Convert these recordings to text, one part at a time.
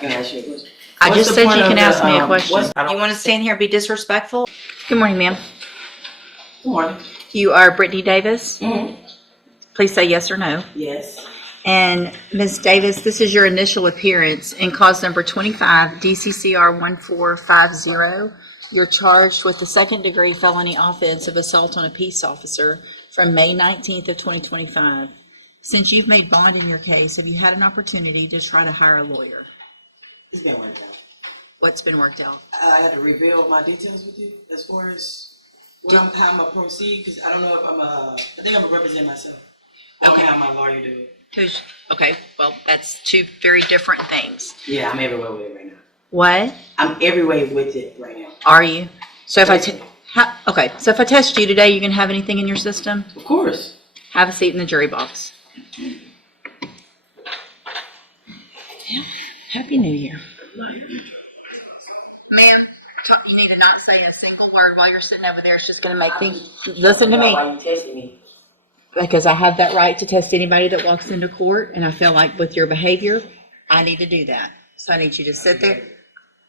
Can I ask you a question? I just said you can ask me a what's- question. I don't- You want to stand here and be disrespectful? Good morning, ma'am. Good morning. You are Brittany Davis. Mm-hmm. Please say yes or no. Yes. And Ms. Davis, this is your initial appearance in cause number 25, DCCR 1450. You're charged with the second-degree felony offense of assault on a peace officer from May 19th of 2025. Since you've made bond in your case, have you had an opportunity to try to hire a lawyer? It's been worked out. What's been worked out? I had to reveal my details with you as far as how I'm gonna proceed, because I don't know if I think I'm gonna represent myself. I don't Okay. have my lawyer do it. Okay, well, that's two very different things. Yeah, I'm everywhere with it right now. What I'm everywhere with it right now. are you? So if so if I test you today, you can have anything in your system? Of course. Have a seat in the jury box. Happy New Year. Ma'am, you need to not say a single word while you're sitting over there. It's just going to make things. Listen to me. Why you testing me? Because I have that right to test anybody that walks into court, and I feel like with your behavior, I need to do that. So I need you to sit there.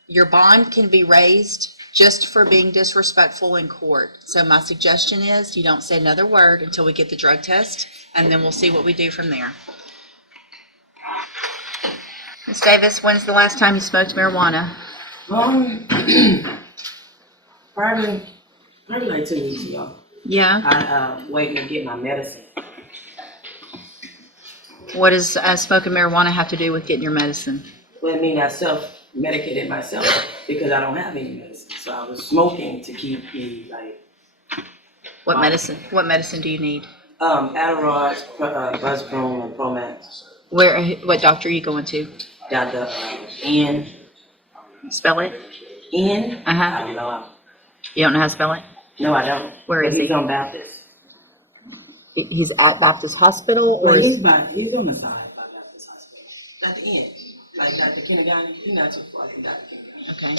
Your bond can be raised just for being disrespectful in court. So my suggestion is you don't say another word until we get the drug test, and then we'll see what we do from there. Ms. Davis, when's the last time you smoked marijuana? Probably like 2 weeks ago. Yeah. I waiting to get my medicine. What does smoking marijuana have to do with getting your medicine? Well, I mean, I self-medicated myself because I don't have any medicine. So I was smoking to keep me like. What medicine? What medicine do you need? Adderall, Buzzbroom, and Promax. What doctor are you going to? Dr. N. Spell it. N? Uh-huh. I don't know. You don't know how to spell it? No, I don't. Where is He's he? on Baptist. He's at Baptist Hospital, or Well, is he's on the side by Baptist Hospital. Dr. N. Like Dr. Kindergarten. He's not too far from Dr. Kindergarten. okay?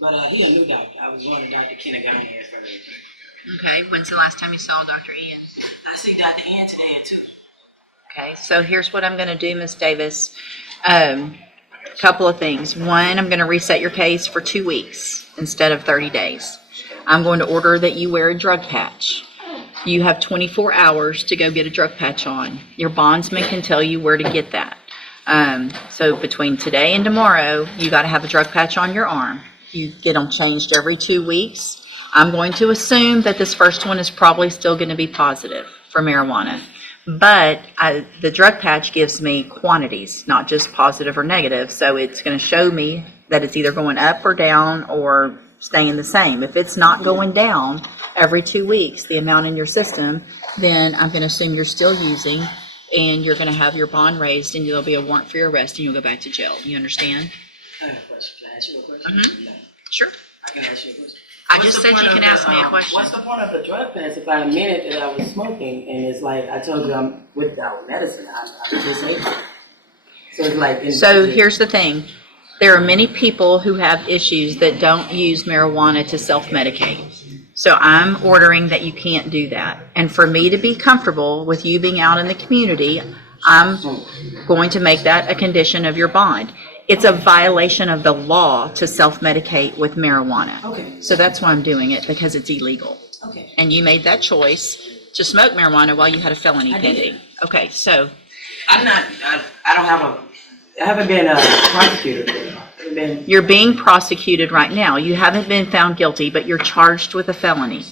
But he's a new doctor. I was going to Dr. Kindergarten at first. Okay. When's the last time you saw Dr. Ian? I see Dr. N today too. Okay. So here's what I'm going to do, Miss Davis. Couple of things. One, I'm going to reset your case for 2 weeks instead of 30 days. I'm going to order that you wear a drug patch. You have 24 hours to go get a drug patch on. Your bondsman can tell you where to get that. So between today and tomorrow, you got to have a drug patch on your arm. You get them changed every 2 weeks. I'm going to assume that this first one is probably still going to be positive for marijuana. But the drug patch gives me quantities, not just positive or negative. So it's going to show me that it's either going up or down or staying the same. If it's not going down every 2 weeks, the amount in your system, then I'm going to assume you're still using, and you're going to have your bond raised, and there'll be a warrant for your arrest, and you'll go back to jail. You understand? I have a question. Can I ask you a question? Mm-hmm. Sure. I can ask you a question. I just said you can ask me a question. What's the point of the drug test if I admitted that I was smoking and it's like I told you I'm without medicine? I'm disabled. So it's like. So here's the thing. There are many people who have issues that don't use marijuana to self-medicate. So I'm ordering that you can't do that. And for me to be comfortable with you being out in the community, I'm going to make that a condition of your bond. It's a violation of the law to self-medicate with marijuana. Okay. So that's why I'm doing it, because it's illegal. Okay. And you made that choice to smoke marijuana while you had a felony pending. Okay, so I'm not. I haven't been prosecuted. you're being prosecuted right now. You haven't been found guilty, but you're charged with a felony.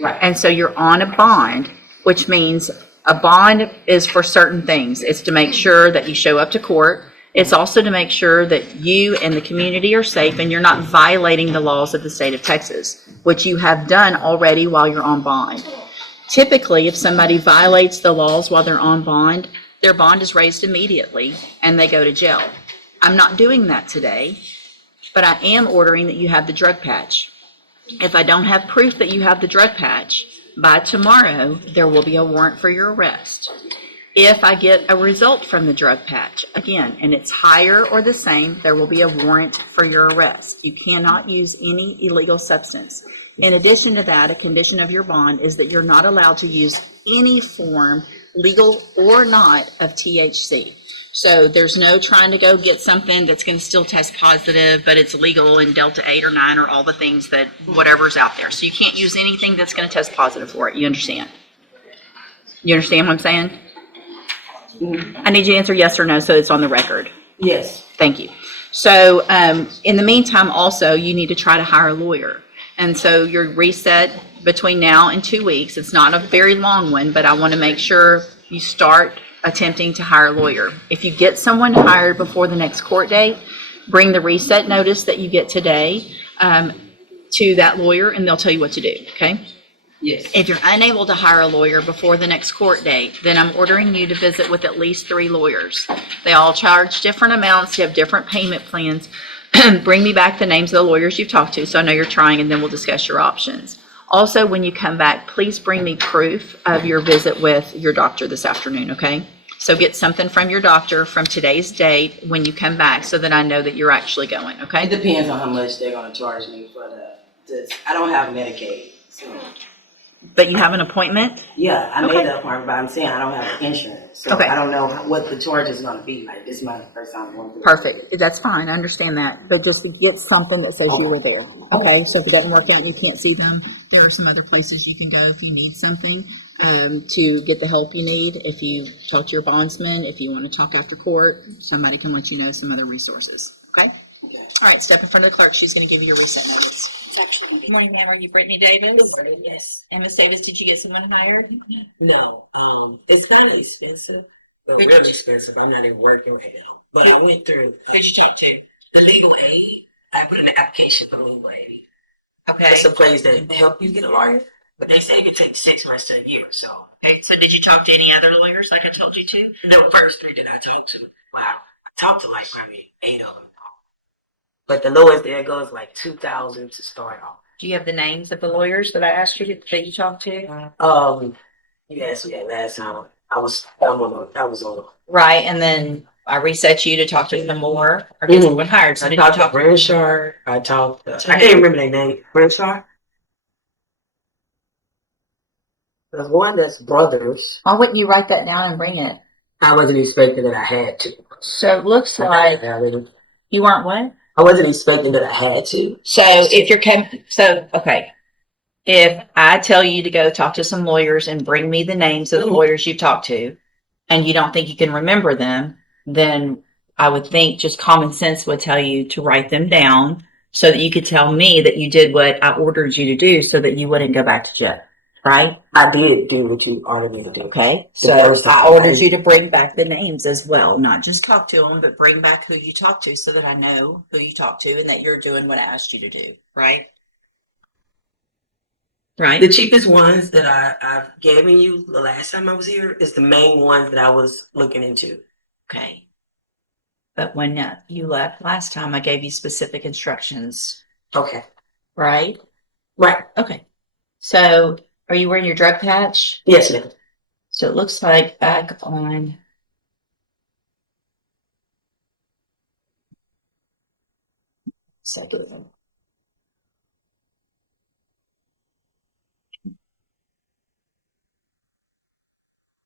Right. And so you're on a bond, which means a bond is for certain things. It's to make sure that you show up to court. It's also to make sure that you and the community are safe and you're not violating the laws of the state of Texas, which you have done already while you're on bond. Typically, if somebody violates the laws while they're on bond, their bond is raised immediately and they go to jail. I'm not doing that today, but I am ordering that you have the drug patch. If I don't have proof that you have the drug patch, by tomorrow, there will be a warrant for your arrest. If I get a result from the drug patch, again, and it's higher or the same, there will be a warrant for your arrest. You cannot use any illegal substance. In addition to that, a condition of your bond is that you're not allowed to use any form, legal or not, of THC. So there's no trying to go get something that's going to still test positive, but it's legal in Delta 8 or 9 or all the things that whatever's out there. So you can't use anything that's going to test positive for it. You understand? You understand what I'm saying? I need you to answer yes or no so it's on the record. Yes. Thank you. So in the meantime, also, you need to try to hire a lawyer. And so your reset between now and 2 weeks, it's not a very long one, but I want to make sure you start attempting to hire a lawyer. If you get someone hired before the next court date, bring the reset notice that you get today to that lawyer and they'll tell you what to do, okay? Yes. If you're unable to hire a lawyer before the next court date, then I'm ordering you to visit with at least 3 lawyers. They all charge different amounts. You have different payment plans. Bring me back the names of the lawyers you've talked to so I know you're trying, and then we'll discuss your options. Also, when you come back, please bring me proof of your visit with your doctor this afternoon, okay? So get something from your doctor from today's date when you come back so that I know that you're actually going, It okay? depends on how much they're going to charge me for I don't have Medicaid. So. But you have an appointment? Yeah, I Okay. made that part, but I'm saying I don't have insurance. So Okay. I don't know what the charge is going to be. Like, this is my first time going through. Perfect. That's fine. I understand that. But just to get something that says you were there. Okay, so if it doesn't work out and you can't see them, there are some other places you can go if you need something to get the help you need. If you talk to your bondsman, if you want to talk after court, somebody can let you know some other resources. Okay? Okay. All right, step in front of the clerk. She's going to give you your reset notice. Good morning, ma'am. Are you Brittany Davis? Yes. And Miss Davis, did you get someone hired? No. It's kind of expensive. But Who- real expensive. I'm not even working right now. But I went through Who'd you talk to? the legal aid. I put in an application for legal aid. Okay. It's a place that help you get a lawyer. But they say it can take 6 months to a year. So Okay, so did you talk to any other lawyers like I told you to? the first 3 that I talked to, wow, I talked to like probably 8 of them. But the lowest there goes like 2,000 to start off. Do you have the names of the lawyers that I asked you that you talked to? You asked me that last time. I was on. Right, and then I reset you to talk to them more or get someone hired. So I did you talked to talk? Brenshaw. I can't remember their name. Brenshaw? There's one that's brothers. Why wouldn't you write that down and bring it? I wasn't expecting that I had to. So it looks I like already. you weren't what? I wasn't expecting that I had to. So if you're okay. If I tell you to go talk to some lawyers and bring me the names of the lawyers you've talked to, and you don't think you can remember them, then I would think just common sense would tell you to write them down so that you could tell me that you did what I ordered you to do so that you wouldn't go back to jail, right? I did do what you ordered me to do. Okay, The so first time. I ordered you to bring back the names as well, not just talk to them, but bring back who you talked to so that I know who you talked to and that you're doing what I asked you to do, right? Right. The cheapest ones that I've given you the last time I was here is the main ones that I was looking into. Okay. But when you left last time, I gave you specific instructions, Okay. right? Right. Okay. So are you wearing your drug patch? Yes, ma'am. So it looks like back on. Second.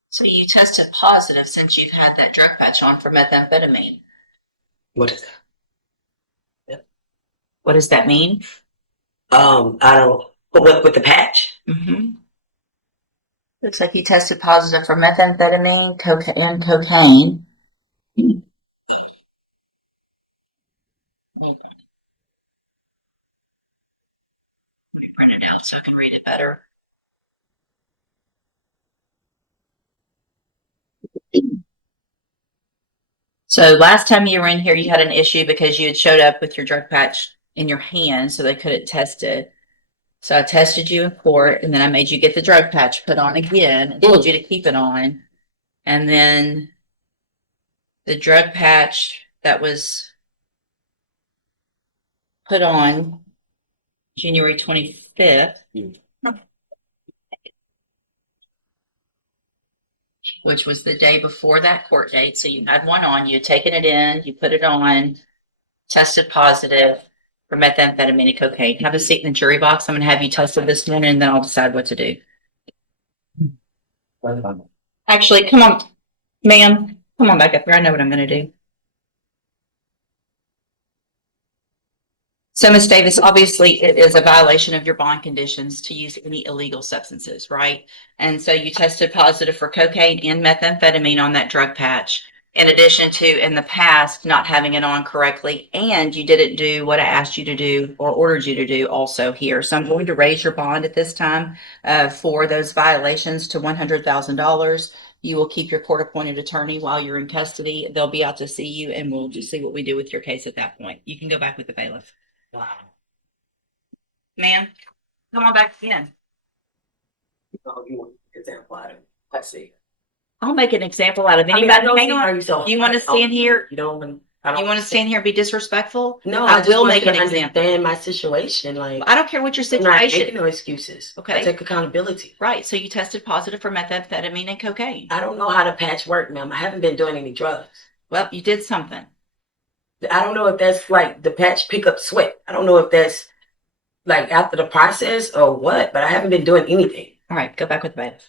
So you tested positive since you've had that drug patch on for methamphetamine. What is that? What does that mean? I don't. But with the patch? Mm-hmm. Looks like you tested positive for methamphetamine, cocaine. So I can read it better. So last time you were in here, you had an issue because you had showed up with your drug patch in your hand, so they couldn't test it. So I tested you in court, and then I made you get the drug patch put on again and told you to keep it on. And then the drug patch that was put on January 25th, which was the day before that court date. So you had one on, you had taken it in, you put it on, tested positive for methamphetamine and cocaine. Have a seat in the jury box. I'm going to have you tested this morning, and then I'll decide what to do. Actually, come on, ma'am. Come on back up here. I know what I'm going to do. So, Ms. Davis, obviously it is a violation of your bond conditions to use any illegal substances, right? And so you tested positive for cocaine and methamphetamine on that drug patch, in addition to in the past not having it on correctly, and you didn't do what I asked you to do or ordered you to do also here. So I'm going to raise your bond at this time for those violations to $100,000. You will keep your court-appointed attorney while you're in custody. They'll be out to see you, and we'll just see what we do with your case at that point. You can go back with the bailiff. Wow. Ma'am, come on back in. Oh, you want an example out of it? Let's see. I'll make an example out of I mean, anybody. I don't Hang see on. how you so. You want to stand here? You don't. I don't. You want to stand here and be disrespectful? No, I I just will want make you an to example. understand my situation. Like, I don't care what your I'm not situation. making no excuses. Okay. I take accountability. Right. So you tested positive for methamphetamine and cocaine. I don't know how the patch work, ma'am. I haven't been doing any drugs. Well, you did something. I don't know if that's like the patch pick up sweat. I don't know if that's like after the process or what, but I haven't been doing anything. All right. Go back with the bailiff.